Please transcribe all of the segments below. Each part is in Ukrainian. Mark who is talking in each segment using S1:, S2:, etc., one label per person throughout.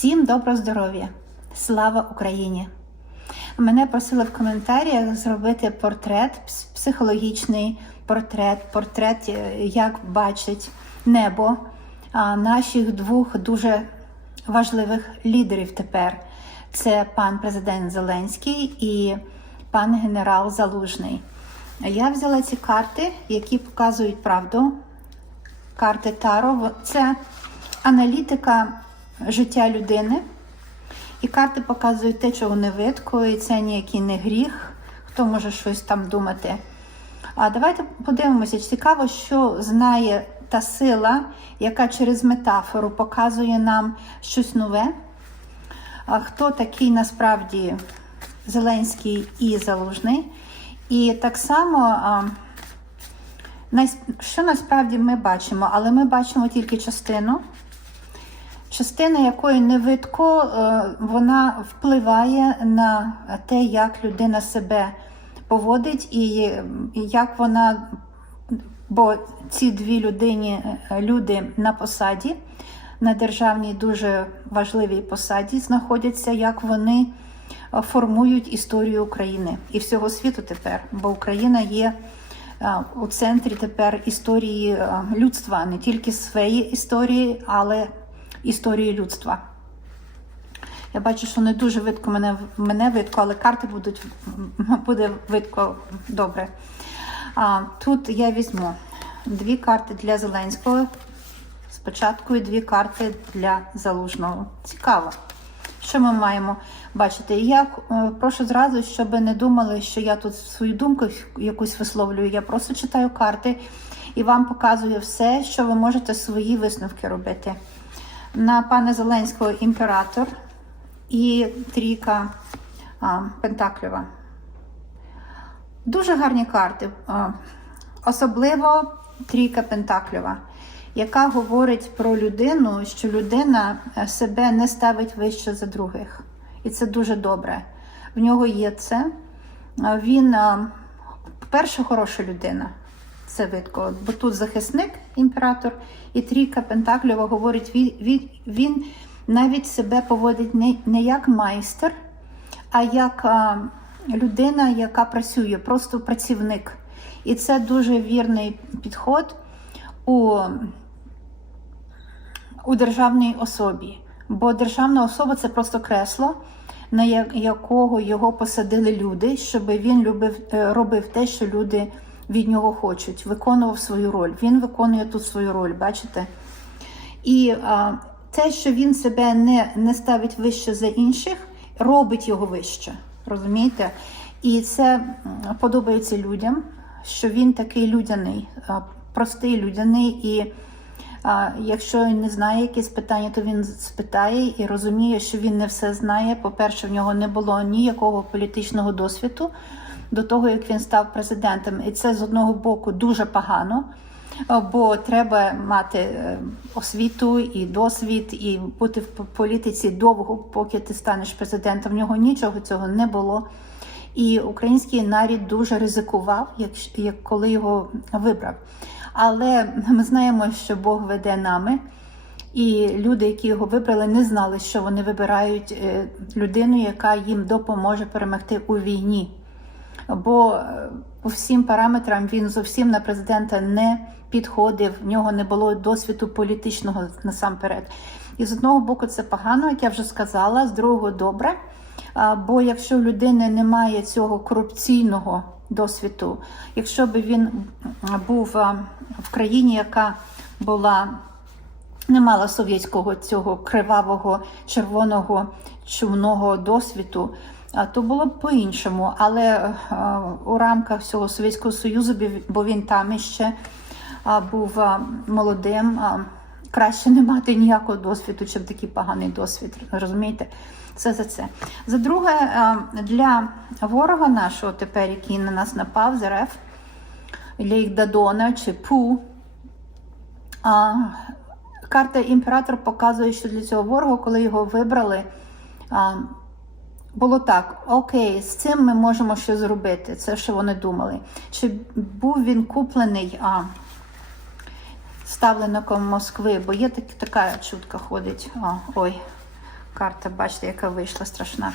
S1: Всім доброго здоров'я! Слава Україні! Мене просили в коментарях зробити портрет, психологічний портрет, портрет, е, як бачить небо наших двох дуже важливих лідерів тепер. Це пан президент Зеленський і пан генерал Залужний. Я взяла ці карти, які показують правду. Карти Таро це аналітика життя людини. І карти показують те, чого не видко, і це ніякий не гріх, хто може щось там думати. А давайте подивимося, цікаво, що знає та сила, яка через метафору показує нам щось нове. А хто такий насправді Зеленський і Залужний. І так само, що насправді ми бачимо, але ми бачимо тільки частину частина якої не видко, е, вона впливає на те, як людина себе поводить, і як вона, бо ці дві людині, е, люди на посаді, на державній дуже важливій посаді знаходяться, як вони е, формують історію України і всього світу тепер, бо Україна є у центрі тепер історії людства, не тільки своєї історії, але історії людства. Я бачу, що не дуже видко мене, мене видко, але карти будуть буде видко добре. А, тут я візьму дві карти для Зеленського спочатку і дві карти для Залужного. Цікаво. Що ми маємо бачити? Я прошу зразу, щоб не думали, що я тут свою думку якусь висловлюю. Я просто читаю карти і вам показую все, що ви можете свої висновки робити. На пана Зеленського імператор і трійка а. Дуже гарні карти. Особливо трійка Пентаклєва, яка говорить про людину, що людина е, себе не ставить вище за других. І це дуже добре. В нього є це. Він, а, по-перше, хороша людина. Це видко, бо тут захисник, імператор, і трійка Пентаклєва говорить, він, навіть себе поводить не, як майстер, а як людина, яка працює, просто працівник. І це дуже вірний підход у, у державній особі. Бо державна особа це просто кресло, на якого його посадили люди, щоб він любив, е, робив те, що люди від нього хочуть, виконував свою роль. Він виконує тут свою роль, бачите? І а, те, що він себе не, не ставить вище за інших, робить його вище. Розумієте? І це подобається людям, що він такий людяний, простий людяний. І а, якщо він не знає якісь питання, то він спитає і розуміє, що він не все знає. По-перше, в нього не було ніякого політичного досвіду до того, як він став президентом. І це з одного боку дуже погано, е, бо треба мати е, освіту і досвід, і бути в політиці довго, поки ти станеш президентом. В нього нічого цього не було. І український нарід дуже ризикував, як, як коли його вибрав. Але ми знаємо, що Бог веде нами. І люди, які його вибрали, не знали, що вони вибирають е, людину, яка їм допоможе перемогти у війні. Бо е, по всім параметрам він зовсім на президента не підходив, в нього не було досвіду політичного насамперед. І з одного боку це погано, як я вже сказала, з другого добре. Бо якщо в людини немає цього корупційного досвіду, якщо б він був в країні, яка була не мала совєтського цього кривавого червоного чумного досвіду, то було б по-іншому. Але е, у рамках всього Совєтського Союзу, бо він там іще був молодим, краще не мати ніякого досвіду, чим такий поганий досвід. Розумієте? Це за це. За друге, для ворога нашого тепер, який на нас напав з РФ, Лейк Дадона чи Пу, карта імператор показує, що для цього ворога, коли його вибрали, було так: окей, з цим ми можемо щось зробити. Це що вони думали. Чи був він куплений а, ставленником Москви? Бо є так, така чутка ходить. А, ой, карта, бачите, яка вийшла страшна.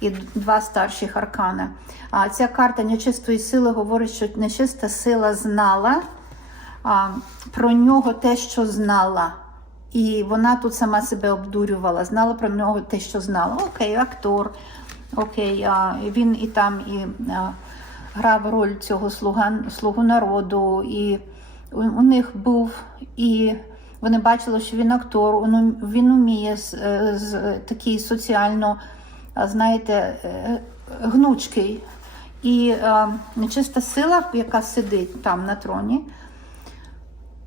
S1: І два старших аркана. А ця карта нечистої сили говорить, що нечиста сила знала а, про нього те, що знала. І вона тут сама себе обдурювала, знала про нього те, що знала. Окей, актор, окей, а, він і там і а, грав роль цього слуга, слугу народу, і у, у них був і. Вони бачили, що він актор, він, він уміє з, е, з, е, такий соціально, знаєте, е, гнучкий. І е, нечиста сила, яка сидить там на троні,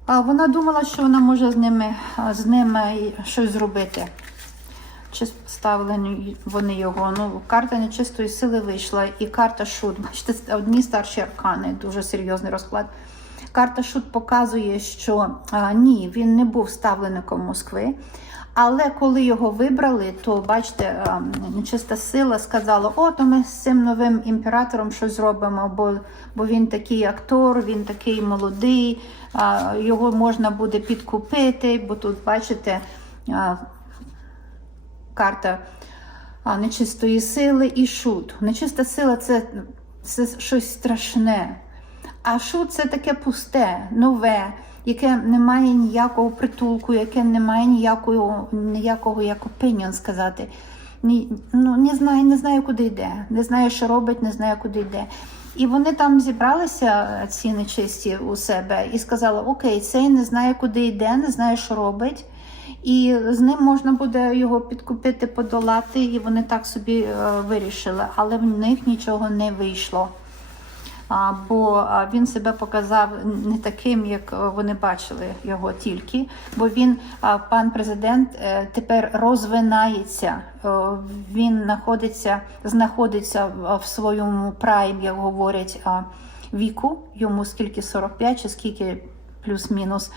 S1: а вона думала, що вона може з ними, з ними щось зробити. Чи ставили вони його? Ну, карта нечистої сили вийшла, і карта шут. Бачите, одні старші аркани, дуже серйозний розклад. Карта шут показує, що а, ні, він не був ставленником Москви. Але коли його вибрали, то бачите, нечиста сила сказала: о, то ми з цим новим імператором щось зробимо, бо, бо він такий актор, він такий молодий, його можна буде підкупити, бо тут, бачите, карта нечистої сили і шут. Нечиста сила це, це щось страшне. А шут це таке пусте, нове, яке не має ніякого притулку, яке не має ніякого, ніякого як opinion сказати. Ні, ну, не знає, не знає, куди йде, не знає, що робить, не знає, куди йде. І вони там зібралися, ці нечисті у себе, і сказали: Окей, цей не знає, куди йде, не знає, що робить. І з ним можна буде його підкупити, подолати, і вони так собі е, вирішили, але в них нічого не вийшло. Бо він себе показав не таким, як е, вони бачили його тільки. Бо він, пан президент, е, тепер розвинається. Е, Він знаходиться, знаходиться в- своєму прайм, як говорять, віку. Йому скільки 45 чи скільки плюс-мінус.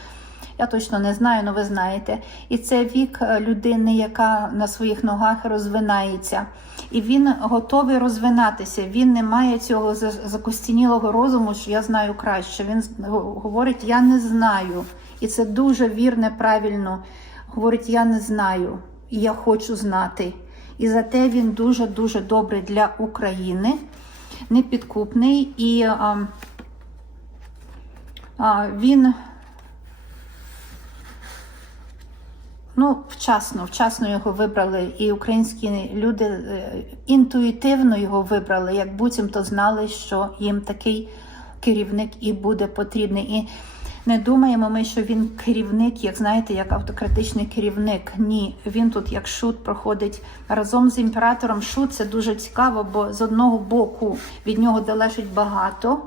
S1: Я точно не знаю, але ви знаєте. І це вік е, людини, яка на своїх ногах розвинається. І він готовий розвинатися. Він не має цього за- закостінілого розуму, що я знаю краще. Він говорить, я не знаю. І це дуже вірне, правильно. Говорить, я не знаю, і я хочу знати. І зате він дуже-дуже добрий для України, непідкупний. І а, а, він. Ну, вчасно, вчасно його вибрали, і українські люди е, інтуїтивно його вибрали, як буцімто знали, що їм такий керівник і буде потрібний. І не думаємо ми, що він керівник, як знаєте, як автократичний керівник. Ні, він тут як шут проходить разом з імператором. Шут це дуже цікаво, бо з одного боку від нього залежить багато.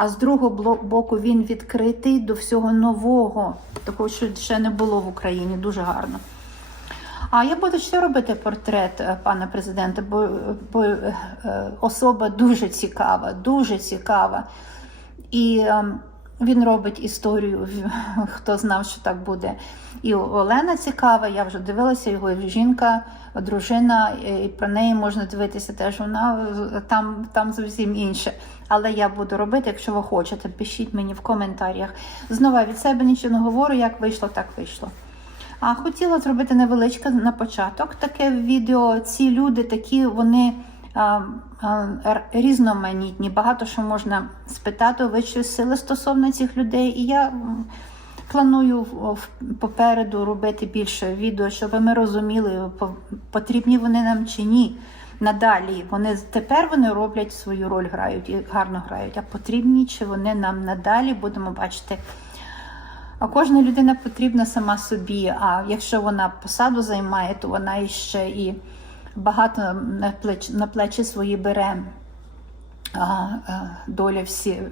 S1: А з другого боку він відкритий до всього нового, такого, що ще не було в Україні. Дуже гарно. А я буду ще робити портрет е, пана президента, бо, бо е, е, особа дуже цікава, дуже цікава. І е, він робить історію, хто знав, що так буде. І Олена цікава, я вже дивилася його жінка, дружина, і про неї можна дивитися теж. Вона там, там зовсім інше. Але я буду робити, якщо ви хочете, пишіть мені в коментарях. Знову від себе нічого не говорю, як вийшло, так вийшло. А хотіла зробити невеличке на початок таке відео. Ці люди такі, вони різноманітні. Багато що можна спитати у вищої сили стосовно цих людей. І я планую попереду робити більше відео, щоб ми розуміли, потрібні вони нам чи ні. Надалі вони тепер вони роблять свою роль, грають і гарно грають. А потрібні чи вони нам надалі будемо бачити. А кожна людина потрібна сама собі. А якщо вона посаду займає, то вона іще і багато на плечі, на плечі свої бере. Доля всі,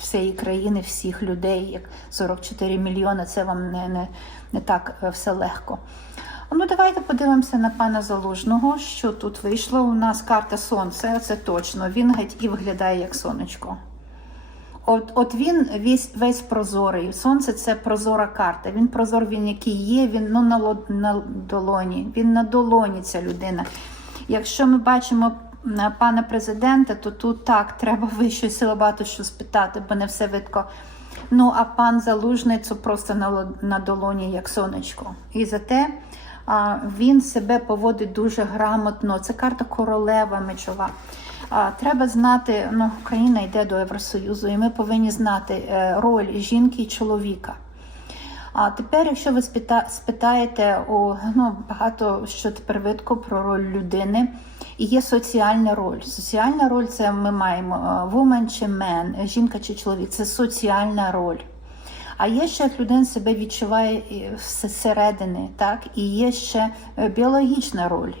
S1: всієї країни, всіх людей, як 44 мільйони, це вам не, не, не так е, все легко. Ну, давайте подивимося на пана Залужного, що тут вийшло. У нас карта Сонце, це точно. Він геть і виглядає як сонечко. От, от він весь, весь прозорий. Сонце це прозора карта. Він прозор, він який є, він ну, на, на долоні. Він на долоні ця людина. Якщо ми бачимо пана президента, то тут так, треба вищої сили багато що спитати, бо не все видко. Ну, а пан Залужний це просто на, на долоні, як сонечко. І зате а, він себе поводить дуже грамотно. Це карта королева мечова. А, Треба знати, ну, Україна йде до Євросоюзу, і ми повинні знати е, роль жінки і чоловіка. А тепер, якщо ви спитаєте у ну, багато що тепер видко про роль людини, і є соціальна роль. Соціальна роль це ми маємо е, woman чи man, жінка чи чоловік. Це соціальна роль. А є ще як людина себе відчуває і зсередини, так? І є ще е, біологічна роль,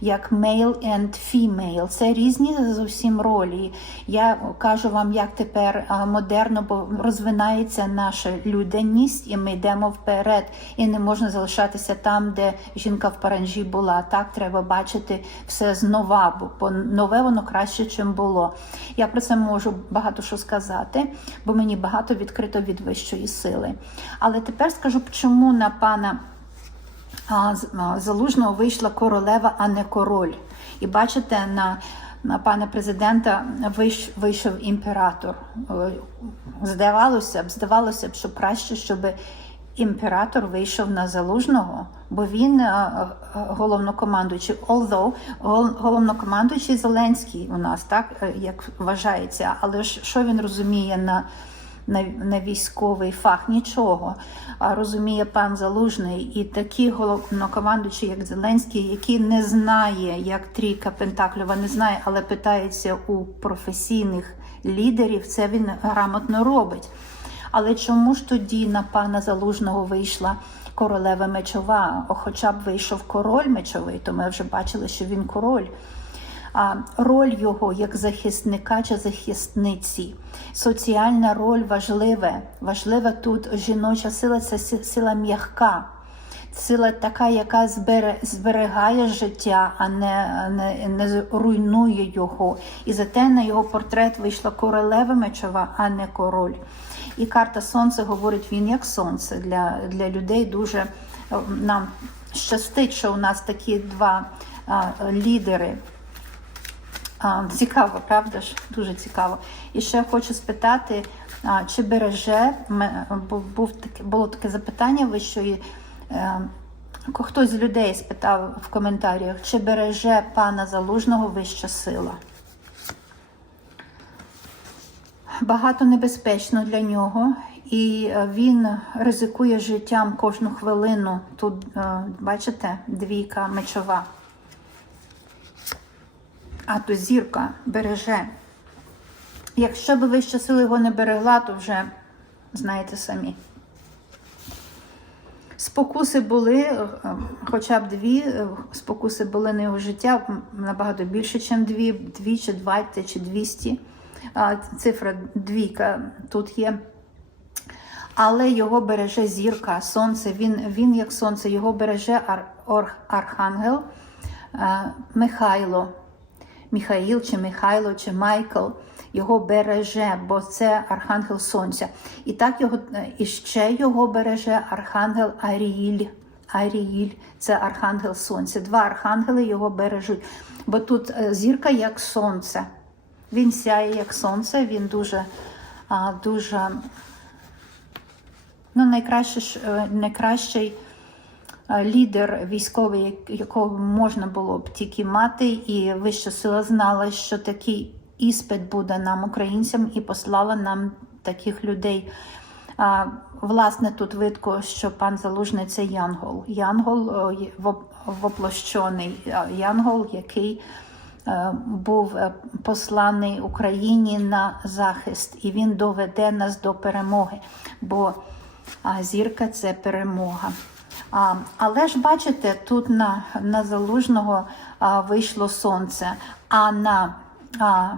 S1: як male and female. Це різні зовсім ролі. Я кажу вам, як тепер модерно, бо розвинається наша людяність, і ми йдемо вперед, і не можна залишатися там, де жінка в паранжі була. Так треба бачити все знова, бо- нове воно краще, чим було. Я про це можу багато що сказати, бо мені багато відкрито від вищої сили. Але тепер скажу, чому на пана Залужного вийшла королева, а не король. І бачите, на, на пана президента вийш, вийшов імператор. Здавалося б, здавалося б, що краще, щоб імператор вийшов на залужного, бо він головнокомандуючий. Although гол- головнокомандуючий Зеленський у нас, так е, як вважається, але ж що він розуміє на на, на військовий фах, нічого. Розуміє пан Залужний і такі головнокомандуючі, як Зеленський, який не знає, як трійка Пентакльова не знає, але питається у професійних лідерів, це він грамотно робить. Але чому ж тоді на пана Залужного вийшла королева мечова? Хоча б вийшов король мечовий, то ми вже бачили, що він король роль його як захисника чи захисниці. Соціальна роль важлива. Важлива тут жіноча сила це сила м'яка. Сила така, яка збере, зберігає життя, а не, не, не руйнує його. І зате на його портрет вийшла королева мечова, а не король. І карта Сонце говорить він як сонце для, для людей. Дуже е, нам щастить, що у нас такі два а, лідери. Цікаво, правда ж? Дуже цікаво. І ще хочу спитати, чи береже був таке, було таке запитання вищої. Е, хтось з людей спитав в коментарях, чи береже пана Залужного вища сила. Багато небезпечно для нього, і е, він ризикує життям кожну хвилину. Тут, е, бачите, двійка мечова. А то зірка береже. Якщо б вища сила його не берегла, то вже знаєте самі. Спокуси були, е, хоча б дві, е, спокуси були на його життя набагато більше, ніж дві, дві чи двадцять чи двісті. Цифра двійка тут є. Але його береже зірка, сонце. Він, він як сонце, його береже архангел е, Михайло. Михаїл чи Михайло чи Майкл його береже, бо це архангел сонця. І так його і ще його береже архангел Аріїль. Аріїль це архангел сонця. Два архангели його бережуть. Бо тут е, зірка як сонце. Він сяє як сонце, він дуже, дуже ну, е, найкращий е, лідер військовий, якого можна було б тільки мати, і вища сила знала, що такий іспит буде нам, українцям, і послала нам таких людей. А, Власне, тут видко, що пан Залужний це Янгол. Янгол воп- воплощений Янгол, який е, був е, посланий Україні на захист, і він доведе нас до перемоги. Бо зірка це перемога. Але ж бачите, тут на, на залужного а, вийшло сонце, а на а,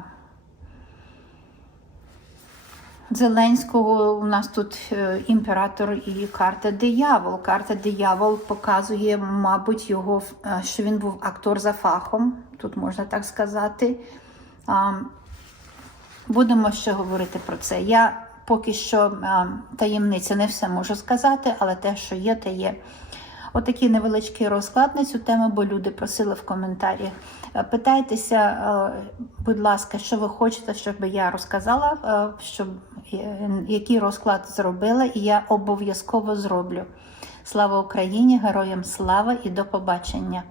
S1: Зеленського у нас тут е, імператор і карта диявол. Карта диявол показує, мабуть, його, е, що він був актор за фахом, тут можна так сказати. Будемо ще говорити про це. Я поки що таємниця не все можу сказати, але те, що є, те є. Отакий невеличкий розклад на цю тему, бо люди просили в коментарях. Е, Питайтеся, е, будь ласка, що ви хочете, щоб я розказала, е, щоб який розклад зробила, і я обов'язково зроблю. Слава Україні! Героям слава і до побачення!